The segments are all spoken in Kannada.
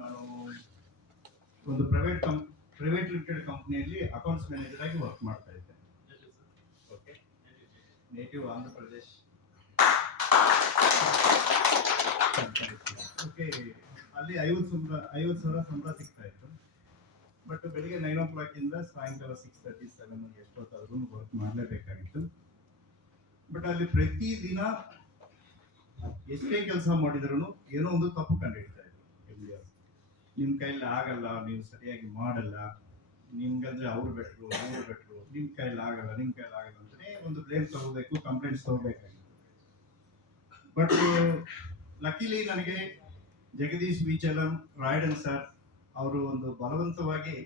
ನಾನು ಒಂದು ಪ್ರೈವೇಟ್ ಲಿಮಿಟೆಡ್ ಕಂಪ್ನಿಯಲ್ಲಿ ಅಕೌಂಟ್ಸ್ ಮ್ಯಾನೇಜರ್ ಆಗಿ ವರ್ಕ್ ಮಾಡ್ತಾ ಇದ್ದೆ. Okay, native Andhra Pradesh. Okay, ಅಲ್ಲಿ 50,000 ಸಂಬಳ ಸಿಗ್ತಾ ಇತ್ತು. ಬಟ್ ಬೆಳಿಗ್ಗೆ 9 ಇಂದ ಸಾಯಂಕಾಲ 6:37 ಎಷ್ಟೊತ್ತಾದ್ರೂ ವರ್ಕ್ ಮಾಡಲೇಬೇಕಾಗಿತ್ತು. ಬಟ್ ಅಲ್ಲಿ ಪ್ರತಿದಿನ ಎಷ್ಟೇ ಕೆಲಸ ಮಾಡಿದ್ರು ಏನೋ ಒಂದು ತಪ್ಪು ಕಂಡುಹಿಡ್ತಾ ಇದ್ರು. ನಿಮ್ ಕೈಲಿ ಆಗಲ್ಲ, ನೀವು ಸರಿಯಾಗಿ ಮಾಡಲ್ಲ, ನಿಮ್ಗಂದ್ರೆ ಅವ್ರು ಬೆಟ್ರು ನಿಮ್ ಕೈಲಿ ಆಗಲ್ಲ ಅಂತಾನೆ ಒಂದು ಬ್ಲೇಮ್ ತಗೋಬೇಕು, ಕಂಪ್ಲೇಂಟ್ಸ್ ತಗೋಬೇಕಾಗಿತ್ತು. ಬಟ್ ಲಕಿಲಿ ನನಗೆ ಜಗದೀಶ್ ವಿಚಲಂ ರಾಯ್ಡನ್ ಸರ್ ಅವರು ಒಂದು ಬಲವಂತವಾಗಿ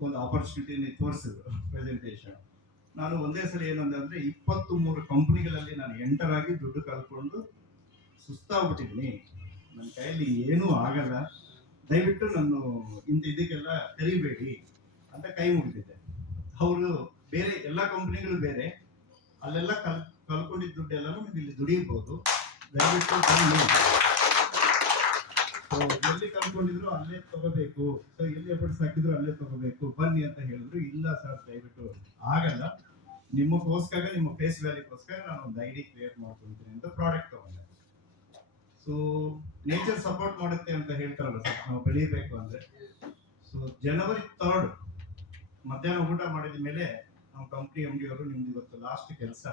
ಒಂದು ಆಪರ್ಚುನಿಟಿ ತೋರಿಸಿದ್ರು ಪ್ರೆಸೆಂಟೇಷನ್. ನಾನು ಒಂದೇ ಸಲ ಏನಂದ್ರೆ 23 ಕಂಪನಿಗಳಲ್ಲಿ ನಾನು ಎಂಟರ್ ಆಗಿ ದುಡ್ಡು ಕಲ್ಕೊಂಡು ಸುಸ್ತಾಗ್ಬಿಟ್ಟಿದ್ದೀನಿ, ನನ್ನ ಕೈಯಲ್ಲಿ ಏನೂ ಆಗಲ್ಲ, ದಯವಿಟ್ಟು ನಾನು ಇದಕ್ಕೆಲ್ಲ ತೆರಿಬೇಡಿ ಅಂತ ಕೈ ಮುಗಿದಿದ್ದೆ. ಅವರು ಬೇರೆ ಎಲ್ಲ ಕಂಪನಿಗಳು ಬೇರೆ, ಅಲ್ಲೆಲ್ಲ ಕಲ್ಕೊಂಡಿದ್ದ ದುಡ್ಡೆಲ್ಲನೂ ನೀವು ಇಲ್ಲಿ ದುಡಿಯಬಹುದು, ದಯವಿಟ್ಟು ಬನ್ನಿ. ಎಲ್ಲಿ ಕಲ್ಕೊಂಡಿದ್ರು ಅಲ್ಲೇ ತಗೋಬೇಕು, ಸೊ ಎಲ್ಲಿ ಎಫರ್ಟ್ಸ್ ಹಾಕಿದ್ರು ಅಲ್ಲೇ ತಗೋಬೇಕು, ಬನ್ನಿ ಅಂತ ಹೇಳಿದ್ರು. ಇಲ್ಲ ಸರ್, ದಯವಿಟ್ಟು ಆಗಲ್ಲ, ನಿಮ್ಮಕ್ಕೋಸ್ಕರ, ನಿಮ್ಮ ಫೇಸ್ ವ್ಯಾಲ್ಯೂಗೋಸ್ಕರ ನಾನು ಒಂದು ಐಡಿ ಕ್ರಿಯೇಟ್ ಮಾಡ್ಕೊಳ್ತೀನಿ ಅಂತ ಪ್ರಾಡಕ್ಟ್ ತಗೊಂಡೆ. ಸೊ ನೇಚರ್ ಸಪೋರ್ಟ್ ಮಾಡುತ್ತೆ ಅಂತ ಹೇಳ್ತಾರಲ್ಲ ಸರ್, ನಾವು ಬೆಳೀಬೇಕು ಅಂದ್ರೆ. ಸೊ January 3 ಮಧ್ಯಾಹ್ನ ಊಟ ಮಾಡಿದ ಮೇಲೆ ನಮ್ಮ ಕಂಪ್ನಿ MD ಅವರು ನಿಮ್ದು ಇವತ್ತು ಲಾಸ್ಟ್ ಕೆಲಸ,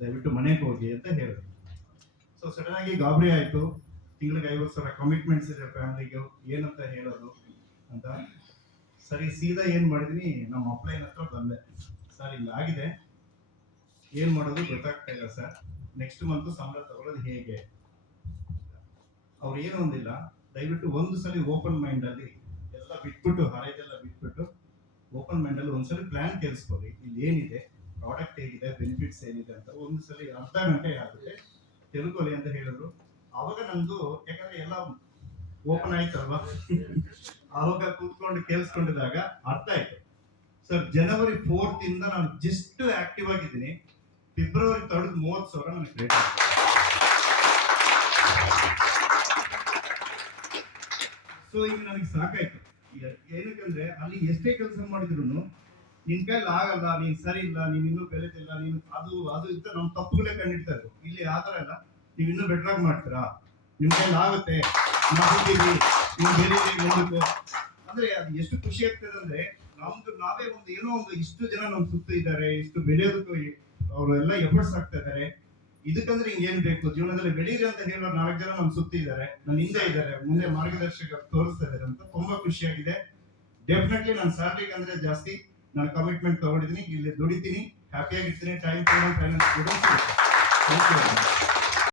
ದಯವಿಟ್ಟು ಮನೆಗೆ ಹೋಗಿ ಅಂತ ಹೇಳಿದ್ರು. ಸೊ ಸಡನ್ ಆಗಿ ಗಾಬರಿ ಆಯ್ತು. ತಿಂಗಳಿಗೆ 50,000 ಕಮಿಟ್ಮೆಂಟ್ಸ್ ಇದೆ ಫ್ಯಾಮಿಲಿಗೆ, ಏನಂತ ಹೇಳೋದು ಅಂತ. ಸರಿ, ಸೀದಾ ಏನ್ ಮಾಡಿದೀನಿ, ನಮ್ಮ ಅಪ್ಲೈನ್ ಹತ್ರ ಬಂದೆ. ಸರ್, ಹಿಂಗಾಗಿದೆ, ಏನ್ ಮಾಡೋದು ಗೊತ್ತಾಗ್ತಾ ಇಲ್ಲ ಸರ್, ನೆಕ್ಸ್ಟ್ ಮಂತ್ ಸಂಬಳ ತಗೊಳ್ಳೋದು ಹೇಗೆ? ಅವ್ರು ಏನು ಒಂದಿಲ್ಲ, ದಯವಿಟ್ಟು ಒಂದು ಸಲ ಓಪನ್ ಮೈಂಡ್ ಅಲ್ಲಿ ಎಲ್ಲ ಬಿಟ್ಬಿಟ್ಟು, ಹರೈದೆಲ್ಲ ಬಿಟ್ಬಿಟ್ಟು ಓಪನ್ ಮೈಂಡ್ ಅಲ್ಲಿ ಒಂದ್ಸಲಿ ಪ್ಲಾನ್ ಕೇಳಿಸ್ಕೊಳ್ಳಿ, ಇಲ್ಲಿ ಏನಿದೆ, ಪ್ರಾಡಕ್ಟ್ ಹೇಗಿದೆ, ಬೆನಿಫಿಟ್ಸ್ ಏನಿದೆ ಅಂತ ಒಂದು ಸಲ ಅರ್ಧ ಗಂಟೆ ಆಗುತ್ತೆ ತಿಳ್ಕೊಳ್ಳಿ ಅಂತ ಹೇಳಿದ್ರು. ಅವಾಗ ನಂದು, ಯಾಕಂದ್ರೆ ಎಲ್ಲ ಓಪನ್ ಆಯ್ತಲ್ವಾ, ಅವಾಗ ಕೂತ್ಕೊಂಡು ಕೇಳಿಸ್ಕೊಂಡಿದಾಗ ಅರ್ಥ ಆಯ್ತು. ಸರ್, January 4 ಇಂದ ನಾನು ಜಸ್ಟ್ ಆಕ್ಟಿವ್ ಆಗಿದ್ದೀನಿ. February 3 30,000 ನನಗೆ ಕ್ರೆಡಿಟ್ ಆಯ್ತು. ಸೊ ಈಗ ನನಗೆ ಸಾಕಾಯ್ತು. ಈಗ ಏನಕ್ಕಂದ್ರೆ ಅಲ್ಲಿ ಎಷ್ಟೇ ಕೆಲಸ ಮಾಡಿದ್ರು ನಿನ್ ಕೈಲಿ ಆಗಲ್ಲ, ನೀನ್ ಸರಿ ಇಲ್ಲ, ನೀನ್ ಇನ್ನೂ ಬೆಳೆದಿಲ್ಲ, ನೀನು ಅದು ಇಂತ ನಮ್ ತಪ್ಪುಗಳೇ ಕಂಡಿಡ್ತಾ ಇದ್ರು. ಇಲ್ಲಿ ಆತರ ಇಲ್ಲ, ನೀವ್ ಇನ್ನೂ ಬೆಟರ್ ಆಗಿ ಮಾಡ್ತೀರಾ, ನಿಮ್ ಕೈಲಿ ಆಗುತ್ತೆ, ನಾವಿದ್ದೀವಿ, ನೀವು ಬೆಳೀರಿ ಮುಂದಕ್ಕೆ ಅಂದ್ರೆ ಅದು ಎಷ್ಟು ಖುಷಿ ಆಗ್ತದೆ ಅಂದ್ರೆ, ನಾವೇ ಒಂದು ಏನೋ ಒಂದು ಇಷ್ಟು ಜನ ನಮ್ ಸುತ್ತ ಇದ್ದಾರೆ, ಇಷ್ಟು ಬೆಳೆಯೋದಕ್ಕೂ ಅವರೆಲ್ಲ ಎಫರ್ಟ್ಸ್ ಆಗ್ತಾ ಇದ್ದಾರೆ. ಇದಕ್ಕಂದ್ರೆ ಹಿಂಗೇನ್ ಬೇಕು, ಜೀವನದಲ್ಲಿ ಬೆಳೀರಿ ಅಂತ ಹೇಳೋ 4 ಜನ ನಮ್ ಸುತ್ತ ಇದ್ದಾರೆ, ನನ್ನ ಹಿಂದೆ ಇದ್ದಾರೆ, ಮುಂದೆ ಮಾರ್ಗದರ್ಶಕ ತೋರಿಸ್ತಾ ಇದ್ದಾರೆ ಅಂತ ತುಂಬಾ ಖುಷಿಯಾಗಿದೆ. ಡೆಫಿನೆಟ್ಲಿ ನನ್ನ ಸ್ಯಾಲರಿ ಅಂದ್ರೆ ಜಾಸ್ತಿ, ನಾನು ಕಮಿಟ್ಮೆಂಟ್ ತಗೊಂಡಿದ್ದೀನಿ, ಇಲ್ಲಿ ದುಡಿತೀನಿ, ಹ್ಯಾಪಿಯಾಗಿರ್ತೀನಿ, ಟೈಮ್ ಫೈನಾನ್ಸ್ ಥ್ಯಾಂಕ್ ಯು.